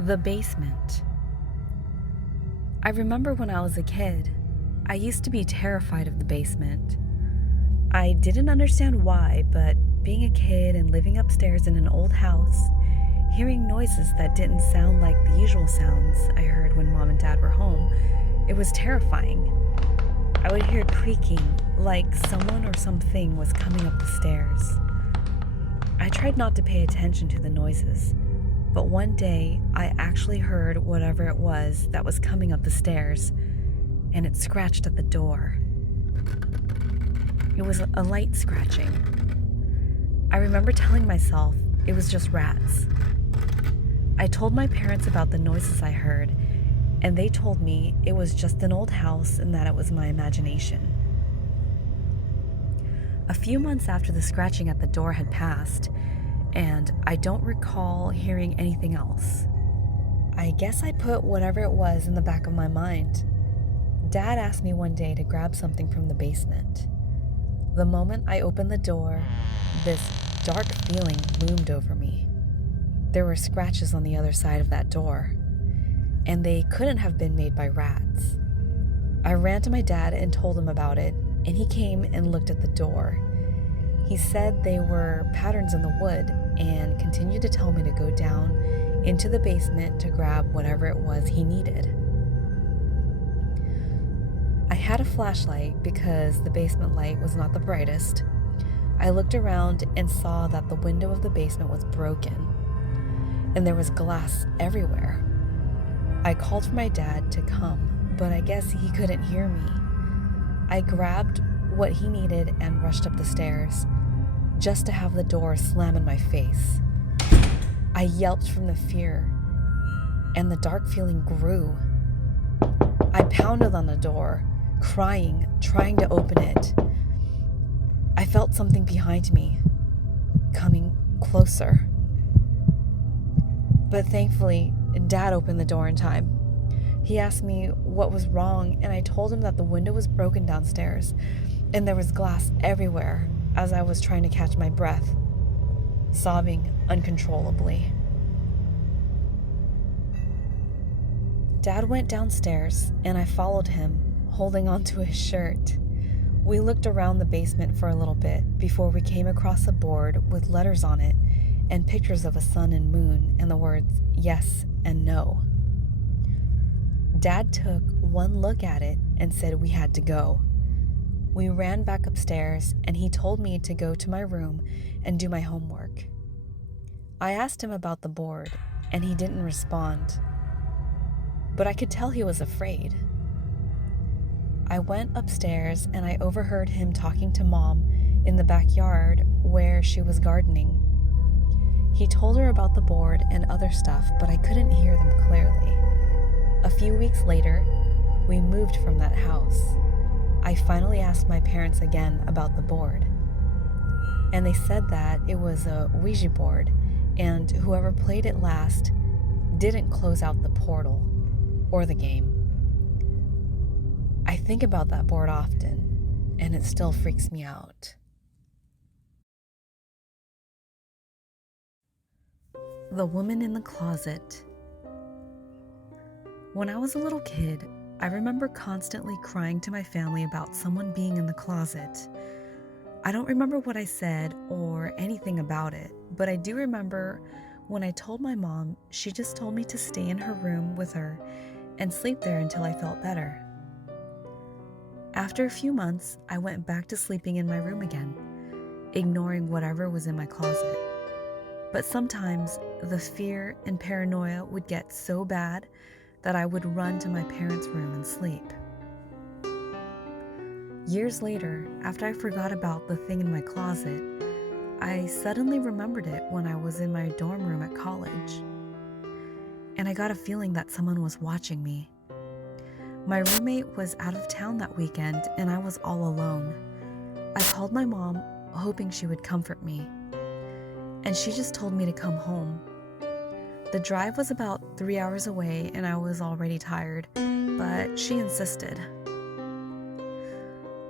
The basement. I remember when I was a kid, I used to be terrified of the basement. I didn't understand why, but being a kid and living upstairs in an old house, hearing noises that didn't sound like the usual sounds I heard when mom and dad were home, it was terrifying. I would hear creaking like someone or something was coming up the stairs. I tried not to pay attention to the noises, but one day I actually heard whatever it was that was coming up the stairs, and it scratched at the door. It was a light scratching. I remember telling myself it was just rats. I told my parents about the noises I heard, and they told me it was just an old house and that it was my imagination. A few months after the scratching at the door had passed, and I don't recall hearing anything else. I guess I put whatever it was in the back of my mind. Dad asked me one day to grab something from the basement. The moment I opened the door, this dark feeling loomed over me. There were scratches on the other side of that door, and they couldn't have been made by rats. I ran to my dad and told him about it, and he came and looked at the door. He said they were patterns in the wood and continued to tell me to go down into the basement to grab whatever it was he needed. I had a flashlight because the basement light was not the brightest. I looked around and saw that the window of the basement was broken, and there was glass everywhere. I called for my dad to come, but I guess he couldn't hear me. I grabbed what he needed and rushed up the stairs, just to have the door slam in my face. I yelped from the fear, and the dark feeling grew. I pounded on the door, crying, trying to open it. I felt something behind me, coming closer. But thankfully, Dad opened the door in time. He asked me what was wrong, and I told him that the window was broken downstairs, and there was glass everywhere as I was trying to catch my breath, sobbing uncontrollably. Dad went downstairs, and I followed him, holding onto his shirt. We looked around the basement for a little bit before we came across a board with letters on it and pictures of a sun and moon and the words yes and no. Dad took one look at it and said we had to go. We ran back upstairs, and he told me to go to my room and do my homework. I asked him about the board, and he didn't respond, but I could tell he was afraid. I went upstairs, and I overheard him talking to Mom in the backyard where she was gardening. He told her about the board and other stuff, but I couldn't hear them clearly. A few weeks later, we moved from that house. I finally asked my parents again about the board, and they said that it was a Ouija board, and whoever played it last didn't close out the portal or the game. I think about that board often, and it still freaks me out. The woman in the closet. When I was a little kid, I remember constantly crying to my family about someone being in the closet. I don't remember what I said or anything about it, but I do remember when I told my mom, she just told me to stay in her room with her and sleep there until I felt better. After a few months, I went back to sleeping in my room again, ignoring whatever was in my closet. But sometimes the fear and paranoia would get so bad that I would run to my parents' room and sleep. Years later, after I forgot about the thing in my closet, I suddenly remembered it when I was in my dorm room at college. And I got a feeling that someone was watching me. My roommate was out of town that weekend, and I was all alone. I called my mom, hoping she would comfort me, and she just told me to come home. The drive was about 3 hours away, and I was already tired, but she insisted.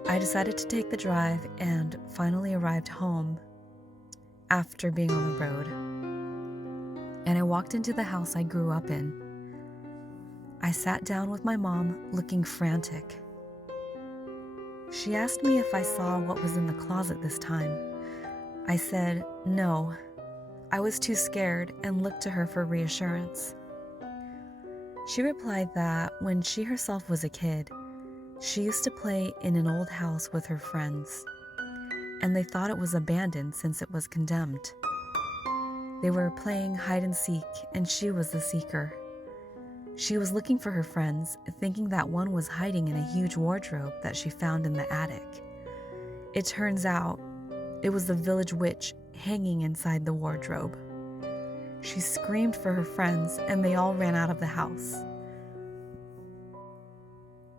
I decided to take the drive and finally arrived home after being on the road. and I walked into the house I grew up in. I sat down with my mom, looking frantic. She asked me if I saw what was in the closet this time. I said no. I was too scared and looked to her for reassurance. She replied that when she herself was a kid, she used to play in an old house with her friends, and they thought it was abandoned since it was condemned. They were playing hide and seek, and she was the seeker. She was looking for her friends, thinking that one was hiding in a huge wardrobe that she found in the attic. It turns out it was the village witch hanging inside the wardrobe. She screamed for her friends, and they all ran out of the house.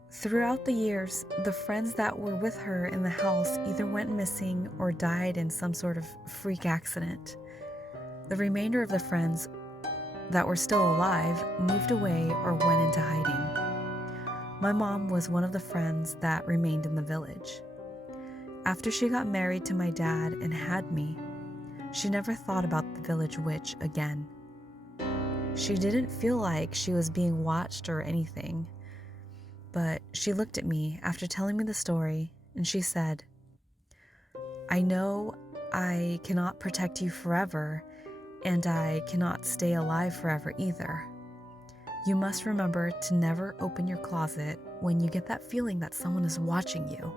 Throughout the years, the friends that were with her in the house either went missing or died in some sort of freak accident. The remainder of the friends that were still alive moved away or went into hiding. My mom was one of the friends that remained in the village. After she got married to my dad and had me, she never thought about the village witch again. She didn't feel like she was being watched or anything, but she looked at me after telling me the story and she said, "I know I cannot protect you forever, and I cannot stay alive forever either. You must remember to never open your closet when you get that feeling that someone is watching you."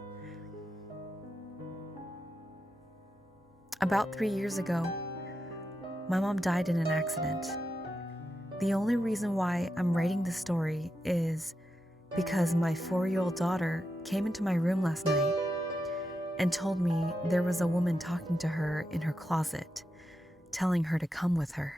About 3 years ago, my mom died in an accident. The only reason why I'm writing this story is because my 4-year-old daughter came into my room last night and told me there was a woman talking to her in her closet, telling her to come with her.